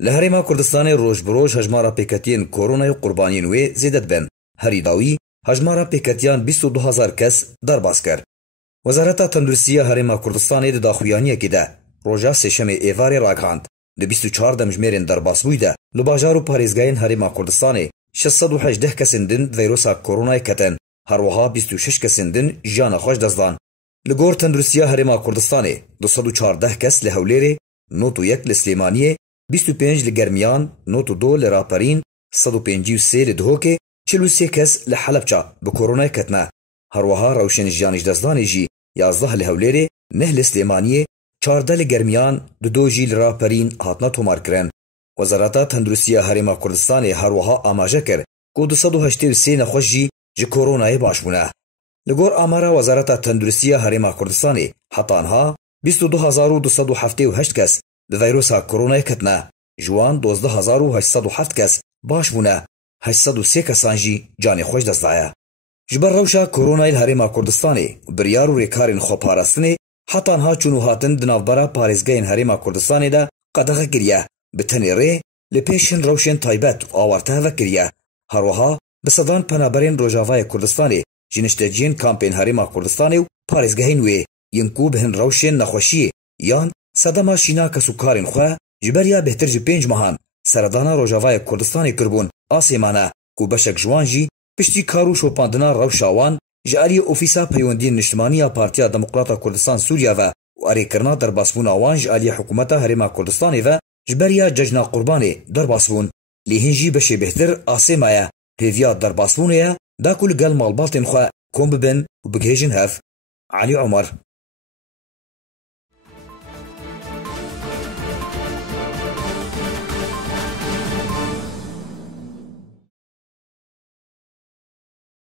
لهرما کردستان روز بروز هجمارا پیکتین کرونا قربانین و زیدت بن هری داوی هجمارا پیکتیان 22000 کس در باز کرد. وزارت تندرستی هرما کردستان د داخویانی کده روزا سشم ایواری راگاند د 24 دمجمرین در باز بوده لباجارو پاریزگاین هرما کردستان 618 کسندن ویروسا کرونا کتن هر وها 26 کسندن جان خوش دزدان. لگور تندرستی هرما کردستان 214 کس لهولیره نوتو یک لسلیمانیه 25 لگرمیان نوتو 2 لراپرین 153 لدهوکه 43 کس لحلبچا بکورونا کتنه هر وها روشن جانش دزدان جی 11 لهولیره 9 لسلیمانیه 14 لگرمیان دو جی لراپرین هاتنا تومار کرن. وزارت تندرستی هرما کردستان هر وها آماجه کر کو 283 نخوش جی کورونای باشبونه. لگور آمارا وزارت تندرستی هرما کردستان حتانها 22278 کس د ویروسا کرونا کتنه جوان 12807 کس باشبونه 803 کسان جی جان خوش دزدایه. جبر روشا کورونای هرما کردستان بریار و ریکارین خو پاراستنه حتانها چونو هاتن دنافبرا پاریزگاین هرما کردستان ده قدغه گریه بتنی ری لپیشن روشن تایبت آورته و گریه هر وها بصدان پنابرین روجاوای کردستان جنشتجین کامپین هرما کردستان و پاریزگاهین وی ینکو بهن روشن نخوشی یان صدما شینا کسوکارین خواه جبریا بهتر جی 5 ماهان سردانا روجاوای کردستان کربون آسیمانه کو بشک جوان جی پشتی کارو شوپاندنا روشاوان جاری اوفیسا پیوندین نشتمانی پارتیا دموکراتا کردستان سوریا و اریکرنا در باسبون آوان جاری حکومت هرما کردستان و جبریا ججنا قربانی در باسبون لیهنجی بشه بهتر آسیمایه هیویات در باسبونه دا کل گل مالباتین خواه کم ببن و بگهیجن هف. علي عمر